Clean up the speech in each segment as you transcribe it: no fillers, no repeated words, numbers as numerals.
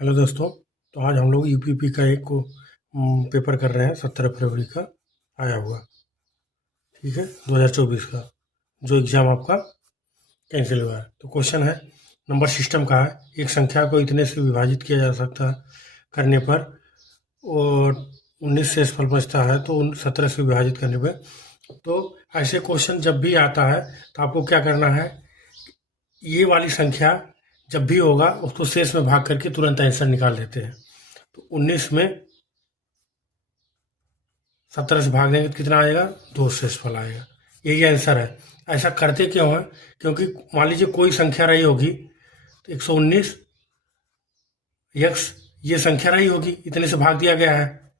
Hello दोस्तों। तो आज हम लोग यूपीपी का एक पेपर कर रहे हैं 17 फरवरी का आया हुआ। ठीक है, 2024 का जो एग्ज़ाम आपका कैंसिल हुआ है। तो क्वेश्चन है, नंबर सिस्टम का है। एक संख्या को इतने से विभाजित किया जा सकता है करने पर और 19 से सफल बचता है, तो 17 से विभाजित करने पर। तो ऐसे क्वेश्चन जब भी आता है तो आपको क्या करना है, ये वाली संख्या जब भी होगा उसको शेष में भाग करके तुरंत आंसर निकाल लेते हैं। तो 19 में 17 से भाग देंगे तो कितना आएगा, 2 शेषफल आएगा। यही आंसर है। ऐसा करते क्यों है, क्योंकि मान लीजिए कोई संख्या रही होगी तो 119 यक्स ये संख्या रही होगी, इतने से भाग दिया गया है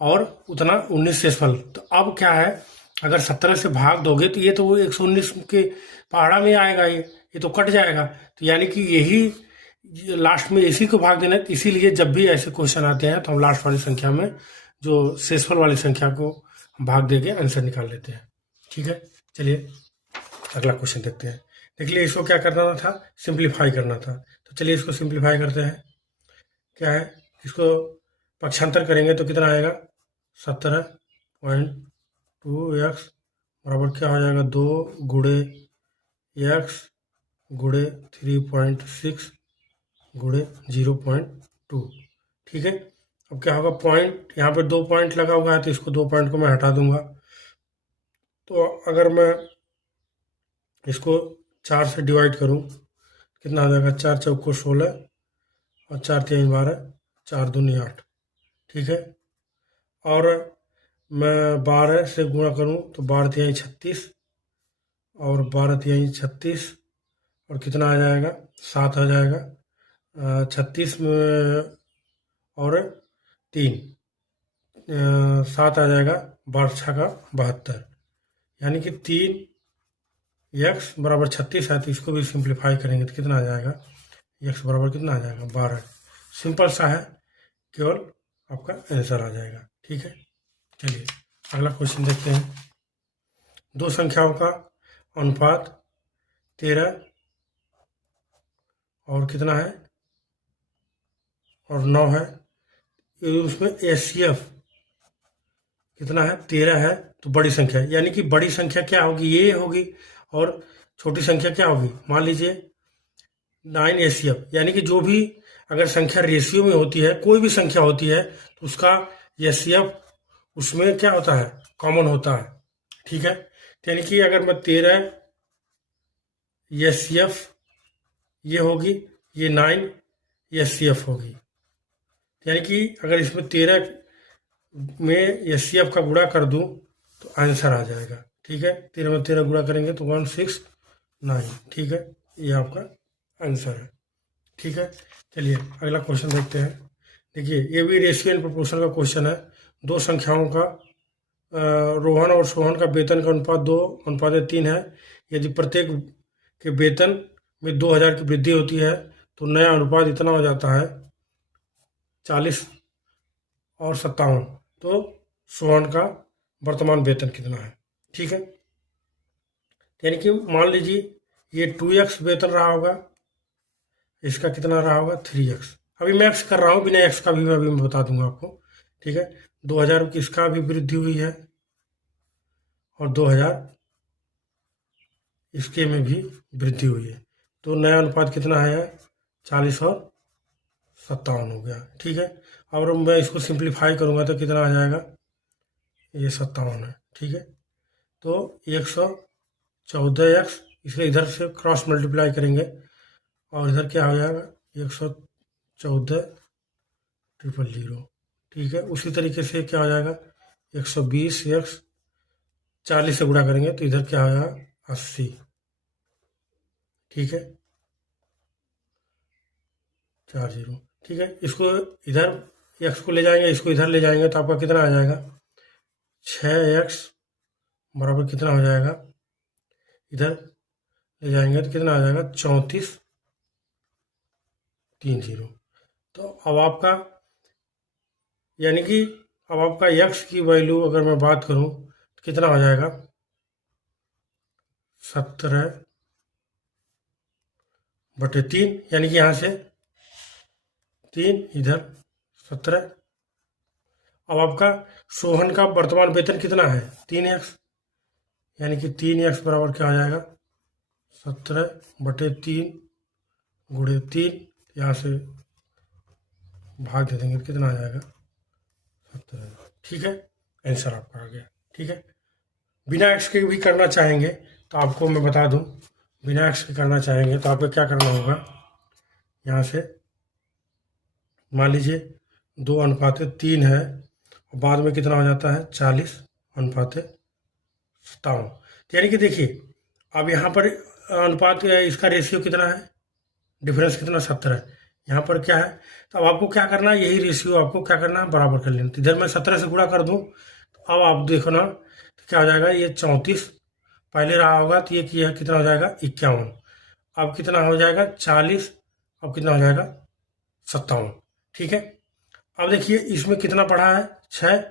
और उतना 19 शेषफल। तो अब क्या है, अगर 17 से भाग दोगे तो ये तो वो 119 के पहाड़ा में आएगा, ये तो कट जाएगा। तो यानी कि यही लास्ट में इसी को भाग देना है। तो इसीलिए जब भी ऐसे क्वेश्चन आते हैं तो हम लास्ट वाली संख्या में जो शेषफल वाली संख्या को हम भाग देके आंसर निकाल लेते हैं। ठीक है, चलिए अगला क्वेश्चन देखते हैं। देख लिए, इसको क्या करना था, सिंप्लीफाई करना था। तो चलिए इसको सिंप्लीफाई करते हैं। क्या है, इसको पक्षांतर करेंगे तो कितना आएगा, 17.2 एक्स बराबर क्या हो जाएगा, 2 गुणे एक्स गुणे 3.6 गुणे 0.2। ठीक है, अब क्या होगा, पॉइंट यहाँ पे 2 पॉइंट लगा हुआ है तो इसको 2 पॉइंट को मैं हटा दूंगा। तो अगर मैं इसको 4 से डिवाइड करूँ कितना आ जाएगा, 4 चौको 16 और 4 3 12, 4 दूनी 8। ठीक है, और मैं 12 से गुणा करूँ तो 12 तिहाई 36 और 12 तिहाई 36 और कितना आ जाएगा, 7 आ जाएगा। 36 में और 3 7 आ जाएगा, 12 का 72। यानी कि 3 एक्स बराबर 36 है। तो इसको भी सिंप्लीफाई करेंगे तो कितना आ जाएगा, एक्स बराबर कितना आ जाएगा, 12। सिंपल सा है, केवल आपका आंसर आ जाएगा। ठीक है, चलिए अगला क्वेश्चन देखते हैं। दो संख्याओं का अनुपात 13 और कितना है, और 9 है। उसमें एचसीएफ कितना है, 13 है। तो बड़ी संख्या, यानी कि बड़ी संख्या क्या होगी, ये होगी, और छोटी संख्या क्या होगी, मान लीजिए 9 एचसीएफ। यानी कि जो भी अगर संख्या रेशियो में होती है, कोई भी संख्या होती है, तो उसका एचसीएफ उसमें क्या होता है, कॉमन होता है। ठीक है, तो यानी कि अगर मैं 13 एचसीएफ ये होगी, ये 9 एचसीएफ होगी। यानी कि अगर इसमें 13 में एचसीएफ का गुणा कर दूं तो आंसर आ जाएगा। ठीक है, 13 में 13 गुणा करेंगे तो 169। ठीक है, ये आपका आंसर है। ठीक है, चलिए अगला क्वेश्चन देखते हैं। देखिए, ये भी रेशियो एंड प्रोपोर्शन का क्वेश्चन है। दो संख्याओं का रोहन और सोहन का वेतन का अनुपात 2:3 है। यदि प्रत्येक के वेतन में 2000 की वृद्धि होती है तो नया अनुपात इतना हो जाता है, 40 और 57। तो सोहन का वर्तमान वेतन कितना है। ठीक है, यानी कि मान लीजिए ये 2x वेतन रहा होगा, इसका कितना रहा होगा, 3x। अभी मैं एक्स कर रहा हूँ, बिना एक्स का भी मैं बता दूंगा आपको। ठीक है, 2000 की इसका भी वृद्धि हुई है और 2000 इसके में भी वृद्धि हुई है। तो नया अनुपात कितना है, 40 और 57 हो गया। ठीक है, और मैं इसको सिंप्लीफाई करूंगा तो कितना आ जाएगा, ये 57 है। ठीक है, तो 114x, इसे इधर से क्रॉस मल्टीप्लाई करेंगे और इधर क्या हो जाएगा, 114,000। ठीक है, उसी तरीके से क्या हो जाएगा, 120x 40 से गुणा करेंगे तो इधर क्या हो जाएगा, 80। ठीक है, 40। ठीक है, इसको इधर एक्स को ले जाएंगे, इसको इधर ले जाएंगे तो आपका कितना आ जाएगा, 6x बराबर कितना हो जाएगा, इधर ले जाएंगे तो कितना आ जाएगा, 34,30। तो अब आपका, यानी कि अब आपका x की वैल्यू अगर मैं बात करूं तो कितना हो जाएगा, 17/3। यानी कि यहाँ से 3, इधर 17। अब आपका सोहन का वर्तमान वेतन कितना है? 3x, यानी कि 3x बराबर क्या हो जाएगा? 17/3 गुणे 3, यहाँ से भाग दे देंगे, कितना आ जाएगा? 17। ठीक है, आंसर आपका आ गया। ठीक है, बिना एक्स के भी करना चाहेंगे तो आपको मैं बता दूं, बिना एक्स के करना चाहेंगे तो आपको क्या करना होगा? यहाँ से मान लीजिए 2:3 है, और बाद में कितना हो जाता है? 40:57। तो यानी कि देखिए, अब यहाँ पर अनुपात इसका रेशियो कितना है? डिफरेंस कितना? 17 है। यहाँ पर क्या है? तो अब आपको क्या करना है? यही रेशियो आपको क्या करना है? बराबर कर लेना। तो इधर मैं 17 से गुणा कर दूं, तो अब आप देखो ना, तो क्या हो जाएगा? ये 34 पहले रहा होगा, तो ये कितना हो जाएगा? 51। अब कितना हो जाएगा? 40। अब कितना हो जाएगा? 57। ठीक है, अब देखिए इसमें कितना बढ़ा है? 6।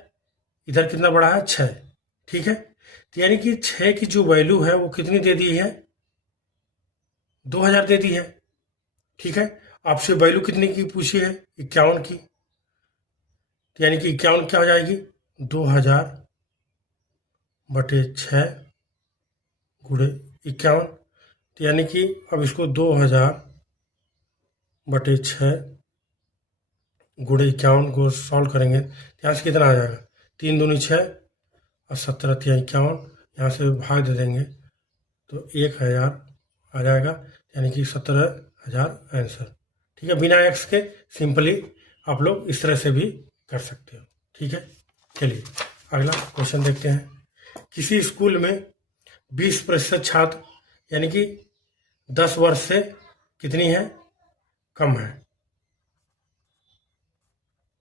इधर कितना बढ़ा है? 6। ठीक है, तो यानी कि 6 की जो वैल्यू है वो कितनी दे दी है? 2000 दे दी है। ठीक है, आपसे वैल्यू कितनी की पूछी है? 51 की। तो यानी कि 51 क्या हो जाएगी? 2000/6 गुणे 51। तो यानी कि अब इसको 2000/6 गुणे 51 को सॉल्व करेंगे, तो यहाँ से कितना आ जाएगा? 3 दूनी 6 और 17 तिया 51, यहाँ से भाग दे देंगे तो 1000 आ जाएगा, यानी कि 17,000 आंसर। ठीक है, बिना एक्स के सिंपली आप लोग इस तरह से भी कर सकते हो। ठीक है, चलिए अगला क्वेश्चन देखते हैं। किसी स्कूल में 20% छात्र, यानी कि 10 वर्ष से कितनी है? कम है।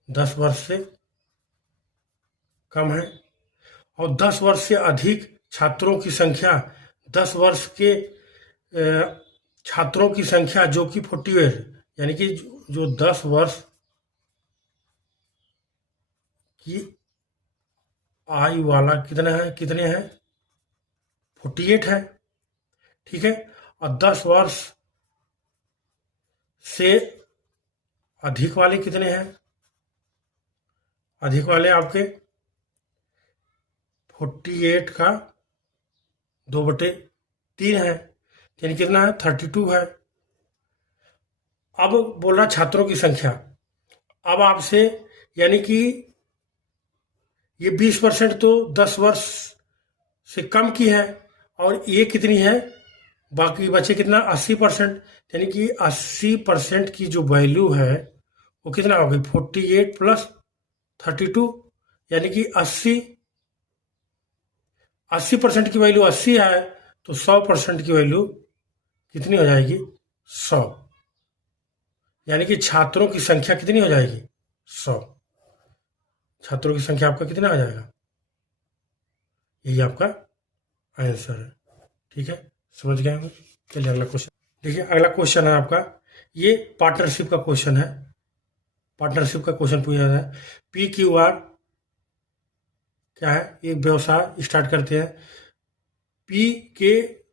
10 वर्ष से कम है, और 10 वर्ष से अधिक छात्रों की संख्या, 10 वर्ष के छात्रों की संख्या जो कि 48, यानी कि जो 10 वर्ष की आयु वाला कितने हैं? 48 है। ठीक है, और 10 वर्ष से अधिक वाले कितने हैं? अधिक वाले आपके 48 का 2/3 है, यानी कितना है? 32 है। अब बोल रहा छात्रों की संख्या, अब आपसे, यानी कि ये 20% तो 10 वर्ष से कम की है, और ये कितनी है? बाकी बचे कितना? 80%, यानी कि 80% की जो वैल्यू है वो कितना हो गई? 48 + 32, यानी कि 80% की वैल्यू 80 है, तो 100% की वैल्यू कितनी हो जाएगी? 100, यानी कि छात्रों की संख्या कितनी हो जाएगी? 100। छात्रों की संख्या आपका कितना आ जाएगा? यही आपका आंसर है। ठीक है, समझ गए होंगे। चलिए अगला क्वेश्चन देखिए। अगला क्वेश्चन है आपका, ये पार्टनरशिप का क्वेश्चन है। पार्टनरशिप का क्वेश्चन पूछा है। PQR क्या है? एक व्यवसाय स्टार्ट करते हैं। P के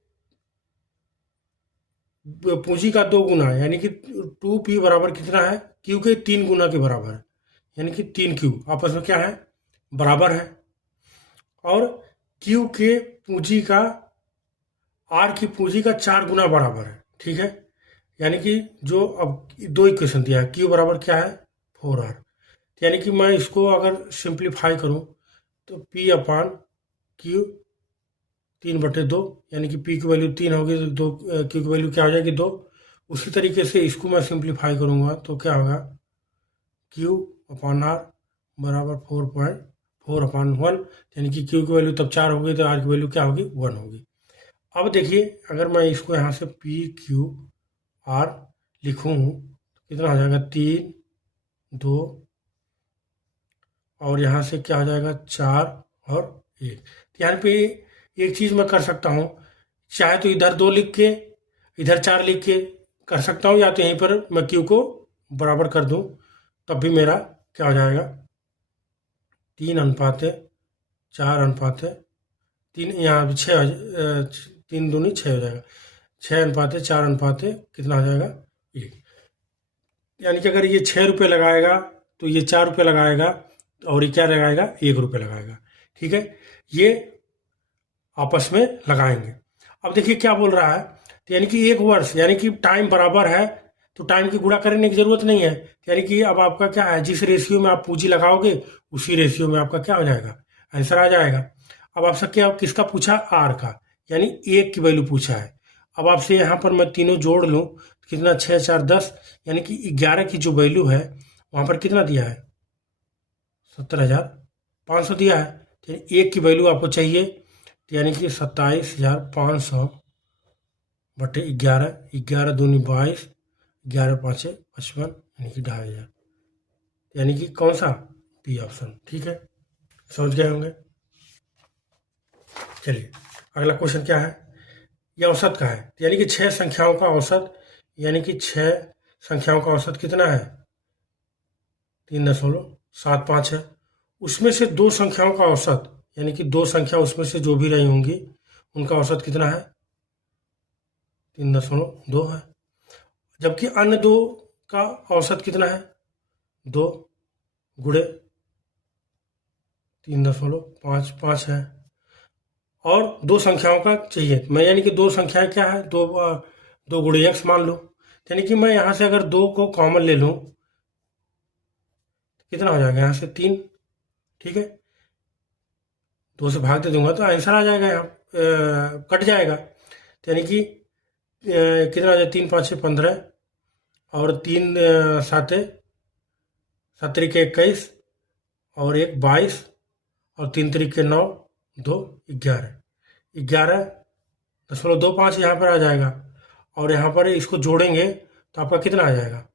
पूंजी का 2 गुना, यानी कि 2P बराबर कितना है? Q के 3 गुना के बराबर है, यानी कि 3Q आपस में क्या है? बराबर है। और Q के पूंजी का R की पूंजी का 4 गुना बराबर है। ठीक है, यानी कि जो अब 2 इक्वेशन दिया है, Q बराबर क्या है? 4R। यानी कि मैं इसको अगर सिंप्लीफाई करूं तो P/Q 3/2, यानी कि P की वैल्यू 3 होगी तो 2 Q की वैल्यू क्या हो जाएगी? 2। उसी तरीके से इसको मैं सिंप्लीफाई करूंगा तो क्या होगा? Q/R बराबर 4.4/1, यानी कि Q की वैल्यू तब 4 होगी तो R की वैल्यू क्या होगी? 1 होगी। अब देखिए, अगर मैं इसको यहाँ से PQR लिखूँ तो कितना हो जाएगा? 3, 2, और यहाँ से क्या हो जाएगा? 4 और 1। यहाँ पे एक चीज़ मैं कर सकता हूँ, चाहे तो इधर 2 लिख के इधर 4 लिख के कर सकता हूँ, या तो यहीं पर मैं Q को बराबर कर दूँ, तब भी मेरा क्या हो जाएगा? 3:4:3, यहाँ 6, 3 दूनी 6 हो जाएगा। 6:4:1 कितना हो जाएगा? 1। यानी कि अगर ये 6 रुपये लगाएगा तो ये 4 रुपये लगाएगा, और ये क्या लगाएगा, 1 रुपये लगाएगा। ठीक है, ये आपस में लगाएंगे। अब देखिए क्या बोल रहा है, तो यानी कि 1 वर्ष, यानी कि टाइम बराबर है तो टाइम की गुणा करने की जरूरत नहीं है। यानी कि अब आपका क्या है, जिस रेशियो में आप पूंजी लगाओगे उसी रेशियो में आपका क्या हो जाएगा, आंसर आ जाएगा। अब आपसे क्या किसका पूछा, आर का, यानी 1 की वैल्यू पूछा है। अब आपसे यहाँ पर मैं तीनों जोड़ लूँ, कितना, 6 4 10, यानी कि 11 की जो वैल्यू है वहाँ पर कितना दिया है, 70,500 दिया है। तो 1 की वैल्यू आपको चाहिए, तो यानी कि 27,500 बटे 11, 11 दूनी 22, 11 पाँचे 55, यानी कि 2,500, यानी कि कौन सा, बी ऑप्शन। ठीक है, समझ गए होंगे। चलिए अगला क्वेश्चन क्या है, यह औसत का है। यानी कि 6 संख्याओं का औसत, यानी कि 6 संख्याओं का औसत कितना है, 3.75 है। उसमें से 2 संख्याओं का औसत, यानी कि 2 संख्या उसमें से जो भी रही होंगी उनका औसत कितना है, 3.2 है। जबकि अन्य 2 का औसत कितना है, 2 गुणे 3.55 है। और 2 संख्याओं का चाहिए मैं, यानी कि 2 संख्याएं क्या है, 2 गुणे x मान लो। यानी कि मैं यहाँ से अगर 2 को कॉमन ले लूँ कितना हो जाएगा, यहाँ से 3। ठीक है, 2 से भाग दे दूंगा तो आंसर आ जाएगा, यहाँ कट जाएगा। तो यानी कि कितना हो जाए, 3 5 15, और 3 7 7 तरीके 21, और 1 22, और 3 तरीके 9, 2 11, 11.25 यहाँ पर आ जाएगा। और यहाँ पर इसको जोड़ेंगे तो आपका कितना आ जाएगा,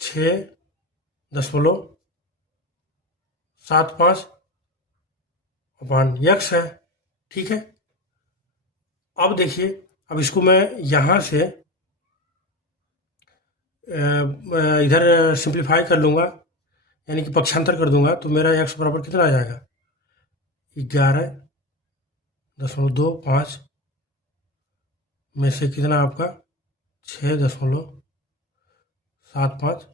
6.75 अपान x है। ठीक है, अब देखिए, अब इसको मैं यहाँ से इधर सिंप्लीफाई कर लूँगा, यानी कि पक्षांतर कर दूंगा, तो मेरा x बराबर कितना आ जाएगा, 11.25 में से कितना आपका 6.75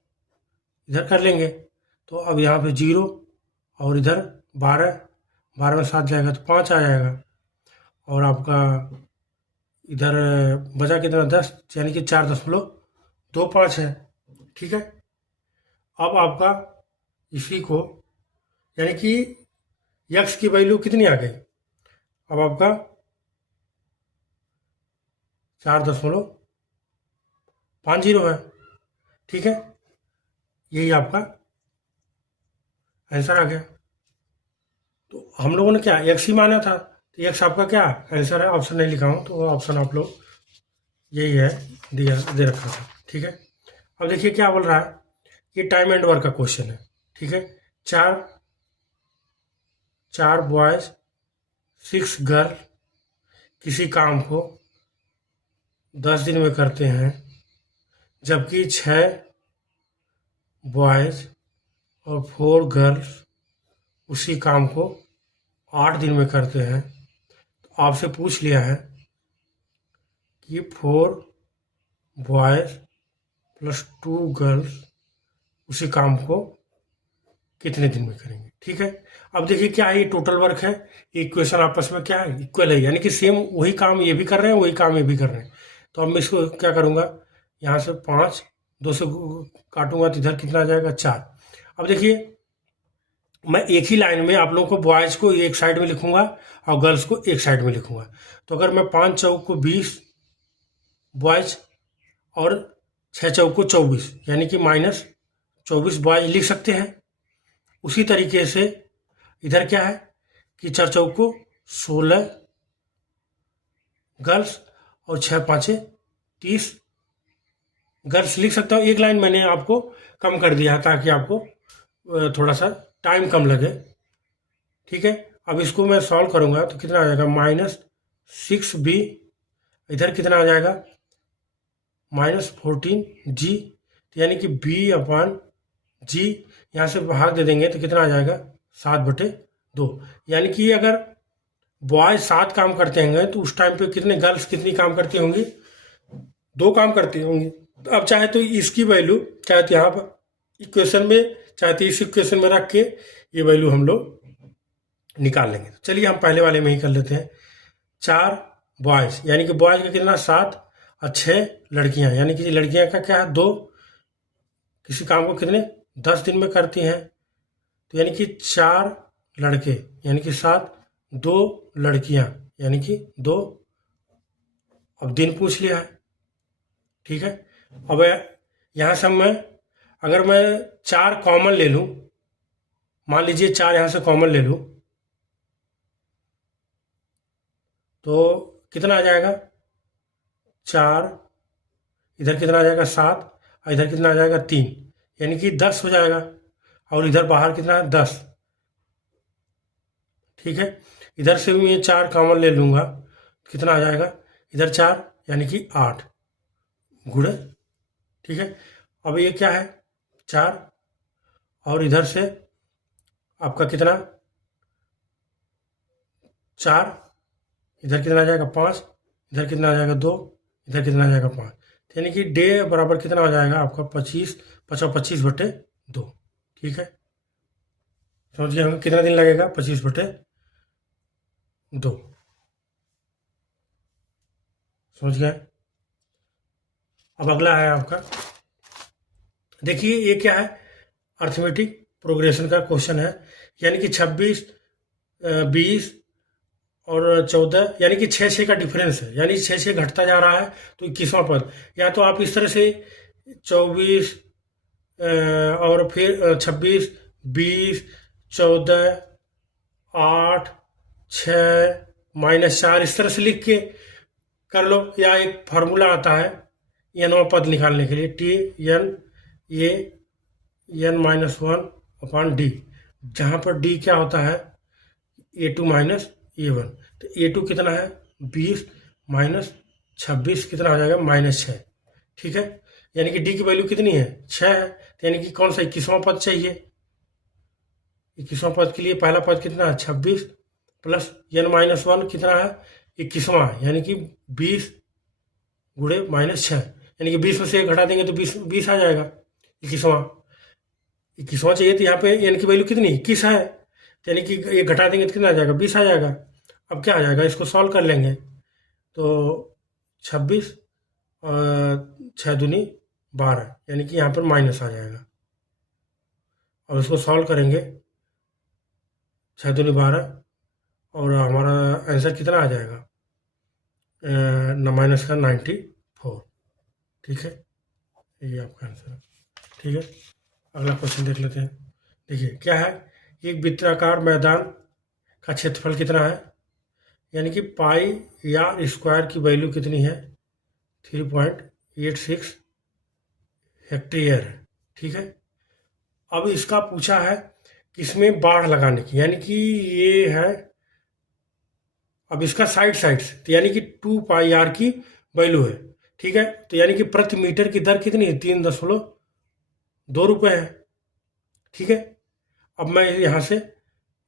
इधर कर लेंगे। तो अब यहाँ पे 0, और इधर 12, 12 में 7 जाएगा तो 5 आ जाएगा। और आपका इधर बचा कितना, 10, यानी कि 4.25 है। ठीक है, अब आपका इसी को, यानी कि x की वैल्यू कितनी आ गई, अब आपका 4.50 है। ठीक है, यही आपका आंसर आ गया। तो हम लोगों ने क्या x ही माना था, तो x आपका क्या आंसर है, ऑप्शन नहीं लिखा हूँ तो ऑप्शन आप लोग यही है, दिया दे रखा था। ठीक है, अब देखिए क्या बोल रहा है, ये टाइम एंड वर्क का क्वेश्चन है। ठीक है, 4 बॉयज 6 गर्ल किसी काम को 10 दिन में करते हैं, जबकि 6 बॉयज और 4 गर्ल्स उसी काम को 8 दिन में करते हैं। तो आपसे पूछ लिया है कि 4 बॉयज प्लस 2 गर्ल्स उसी काम को कितने दिन में करेंगे। ठीक है, अब देखिए क्या है, ये टोटल वर्क है, इक्वेशन आपस में क्या है, इक्वल है, यानी कि सेम वही काम ये भी कर रहे हैं, वही काम ये भी कर रहे हैं। तो अब मैं इसको क्या करूँगा, यहाँ से 5, 2 से काटूंगा तो इधर कितना आ जाएगा, 4। अब देखिए मैं एक ही लाइन में आप लोगों को बॉयज़ को एक साइड में लिखूंगा और गर्ल्स को एक साइड में लिखूंगा। तो अगर मैं 5 चौक को 20 बॉयज़ और 6 चौक को 24, यानी कि -24 बॉयज़ लिख सकते हैं। उसी तरीके से इधर क्या है कि 4 चौक को 16 गर्ल्स और 6 पाँचे 30 गर्ल्स लिख सकता हूँ। एक लाइन मैंने आपको कम कर दिया ताकि आपको थोड़ा सा टाइम कम लगे। ठीक है, अब इसको मैं सॉल्व करूँगा तो कितना आ जाएगा, -6b, इधर कितना आ जाएगा, -14g, यानी कि b/g, यहाँ से भाग दे देंगे तो कितना आ जाएगा, 7/2। यानी कि अगर बॉयज 7 काम करते होंगे तो उस टाइम पे कितने गर्ल्स कितनी काम करती होंगी, 2 काम करती होंगी। तो अब चाहे तो इसकी वैल्यू, चाहे तो यहाँ पर इक्वेशन में, चाहे तो इस इक्वेशन में रख के ये वैल्यू हम लोग निकाल लेंगे। चलिए हम पहले वाले में ही कर लेते हैं। 4 बॉयज़, यानी कि बॉयज़ का कितना 7 और 6 लड़कियां, यानी कि लड़कियां का क्या है 2, किसी काम को कितने 10 दिन में करती हैं, तो यानी कि 4 लड़के यानी कि 7, 2 लड़कियां यानी कि 2, अब दिन पूछ लिया है, ठीक है। अब यहाँ से अगर मैं 4 कॉमन ले लूँ, मान लीजिए 4 यहाँ से कॉमन ले लूँ, तो कितना आ जाएगा 4, इधर कितना आ जाएगा 7, और इधर कितना आ जाएगा 3, यानी कि 10 हो जाएगा। और इधर बाहर कितना है 10, ठीक है। इधर से भी मैं 4 कॉमन ले लूँगा, कितना आ जाएगा इधर 4 यानी कि 8 गुणे, ठीक है। अब ये क्या है 4, और इधर से आपका कितना 4, इधर कितना आ जाएगा 5, इधर कितना आ जाएगा 2, इधर कितना आ जाएगा 5, यानी कि डे बराबर कितना हो जाएगा आपका 25, 25/2, ठीक है। समझिए हमें कितना दिन लगेगा 25/2, समझ गए। अब अगला है आपका, देखिए ये क्या है अर्थमेटिक प्रोग्रेशन का क्वेश्चन है, यानी कि 26, 20 और 14, यानी कि 6 का डिफरेंस है, यानी 6 घटता जा रहा है, तो 21वां पद। या तो आप इस तरह से 24 और फिर 26, 20, 14, 8, 6, -4 इस तरह से लिख के कर लो, या एक फार्मूला आता है n पद निकालने के लिए, T(n)(1)/d, जहाँ पर d क्या होता है A2 - A1, तो A2 कितना है 20 - 26 कितना आ जाएगा -6, ठीक है। यानी कि d की वैल्यू कितनी है 6 है, तो यानी कि कौन सा 21वां पद चाहिए। 21वां पद के लिए पहला पद कितना है 26 प्लस n-1 कितना है 21वां, यानी कि 20 गुणे -6, यानी कि 20 में से 1 घटा देंगे तो 20 आ जाएगा 21वां चाहिए, तो यहाँ पे n की वैल्यू कितनी 21 है, तो यानी कि 1 घटा देंगे तो कितना आ जाएगा 20 आ जाएगा। अब क्या आ जाएगा, इसको सॉल्व कर लेंगे, तो 26 और 6 दूनी 12, यानी कि यहाँ पर माइनस आ जाएगा, और उसको सॉल्व करेंगे 6 दूनी 12, और हमारा आंसर कितना आ जाएगा माइनस का 94, ठीक है। ये आपका आंसर है, ठीक है। अगला क्वेश्चन देख लेते हैं। देखिए क्या है, एक वृत्ताकार मैदान का क्षेत्रफल कितना है, यानी कि पाई या स्क्वायर की वैल्यू कितनी है 3.86 हेक्टेयर है, ठीक है। अब इसका पूछा है किसमें बाढ़ लगाने की, यानी कि ये है, अब इसका साइड से, तो यानी कि 2πr की वैल्यू है, ठीक है। तो यानी कि प्रति मीटर की दर कितनी है 3.2 रुपये है, ठीक है। अब मैं यहाँ से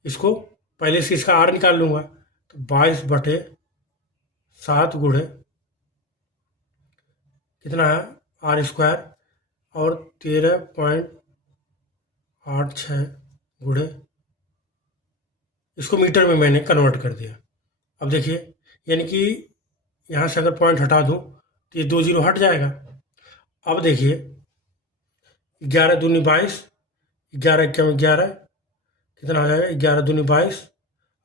इसको पहले से इसका आर निकाल लूँगा, तो 22/7 गुणे कितना है r² और 13.86 गुणे, इसको मीटर में मैंने कन्वर्ट कर दिया। अब देखिए यानी कि यहाँ से अगर पॉइंट हटा दूँ तो ये 2 0 हट जाएगा। अब देखिए 11 दूनी 22, 11 × 11 कितना हो जाएगा 11 दूनी 22,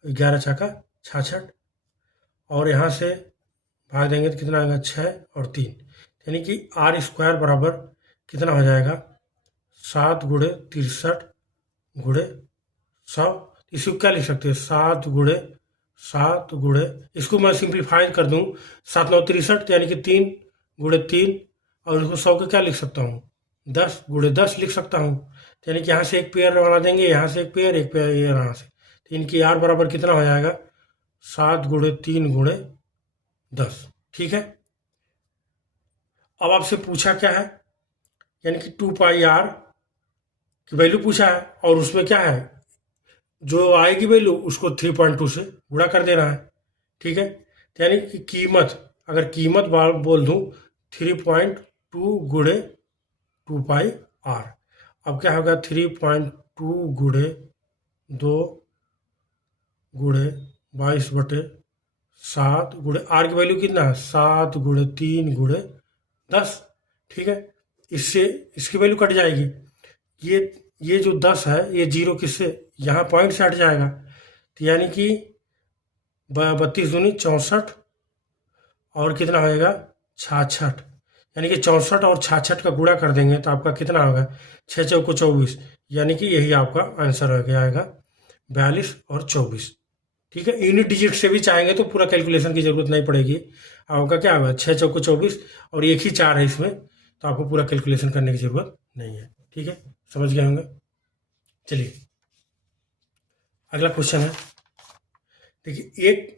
11 छक्का 66, और यहाँ से भाग देंगे तो कितना आएगा 6 और 3, यानी कि r² बराबर कितना हो जाएगा 7 गुणे 63 गुणे 100। इसको क्या लिख सकते हैं 7 गुणे, इसको मैं सिंप्लीफाई कर दूं 7 9 63, यानी कि 3 गुणे 3, और इसको 100 का क्या लिख सकता हूँ 10 गुणे 10 लिख सकता हूँ, यानी कि यहाँ से एक पेयर बना देंगे, यहाँ से एक पेयर ये यहाँ से, तो इनकी r बराबर कितना हो जाएगा 7 गुणे 3 गुणे 10, ठीक है। अब आपसे पूछा क्या है, यानी कि 2πr की वैल्यू पूछा है, और उसमें क्या है जो आएगी वैल्यू उसको 3.2 से गुणा कर देना है, ठीक है। तो यानी कि कीमत, अगर कीमत बोल दूँ 3.2 2 गुणे 2 पाई आर। अब क्या होगा 3.2 गुणे 2 गुणे 22/7 गुणे आर की वैल्यू कितना है 7 गुणे 3 गुणे 10। ठीक है, इससे इसकी वैल्यू कट जाएगी। ये जो 10 है ये जीरो किससे यहाँ पॉइंट से हट जाएगा, तो यानी कि 32 दूनी 64 और कितना होएगा 66, यानी कि 64 और 66 का गुणा कर देंगे तो आपका कितना होगा 6 चौको 24, यानी कि यही आपका आंसर हो गया आएगा 42 और 24। ठीक है, यूनिट डिजिट से भी चाहेंगे तो पूरा कैलकुलेशन की जरूरत नहीं पड़ेगी। आपका क्या होगा 6 चौको 24 और एक ही 4 है इसमें, तो आपको पूरा कैलकुलेशन करने की जरूरत नहीं है। ठीक है, समझ गए होंगे। चलिए अगला क्वेश्चन है। देखिए एक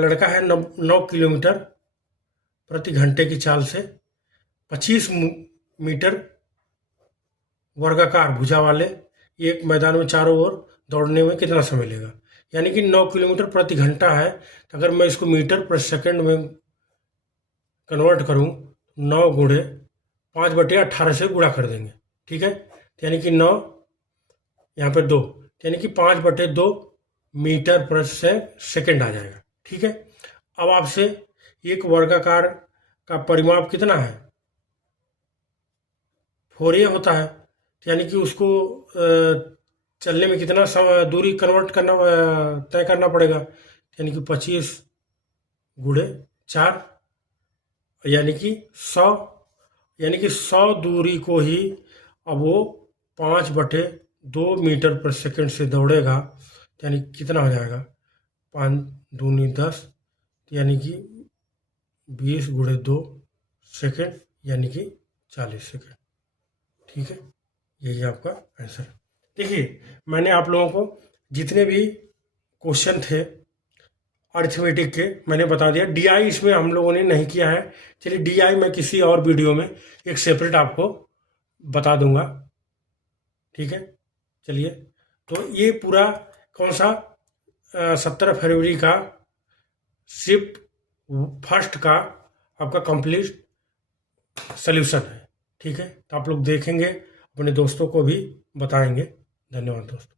लड़का है 9 किलोमीटर प्रति घंटे की चाल से 25 मीटर वर्गाकार भुजा वाले एक मैदान में चारों ओर दौड़ने में कितना समय लेगा। यानी कि 9 किलोमीटर प्रति घंटा है, तो अगर मैं इसको मीटर पर सेकंड में कन्वर्ट करूं 9 गुणे 5/18 से गुणा कर देंगे। ठीक है, तो यानी कि 9 यहाँ पर 2, यानी कि 5/2 मीटर पर सेकंड आ जाएगा। ठीक है, अब आपसे एक वर्गाकार का परिमाप कितना है 4a होता है, यानी कि उसको चलने में कितना दूरी कन्वर्ट करना तय करना पड़ेगा, यानी कि 25 गुणे 4 यानी कि 100, यानी कि 100 दूरी को ही अब वो 5/2 मीटर पर सेकंड से दौड़ेगा, यानी कितना हो जाएगा 5 दूनी 10, यानी कि 20 गुणे 2 सेकंड, यानी कि 40 सेकंड। ठीक है, यही आपका आंसर। देखिए मैंने आप लोगों को जितने भी क्वेश्चन थे अर्थमेटिक के मैंने बता दिया। डीआई इसमें हम लोगों ने नहीं किया है। चलिए डीआई मैं किसी और वीडियो में एक सेपरेट आपको बता दूंगा। ठीक है, चलिए तो ये पूरा कौन सा 17 फरवरी का शिफ्ट फर्स्ट का आपका कंप्लीट सॉल्यूशन है। ठीक है, तो आप लोग देखेंगे, अपने दोस्तों को भी बताएंगे। धन्यवाद दोस्तों।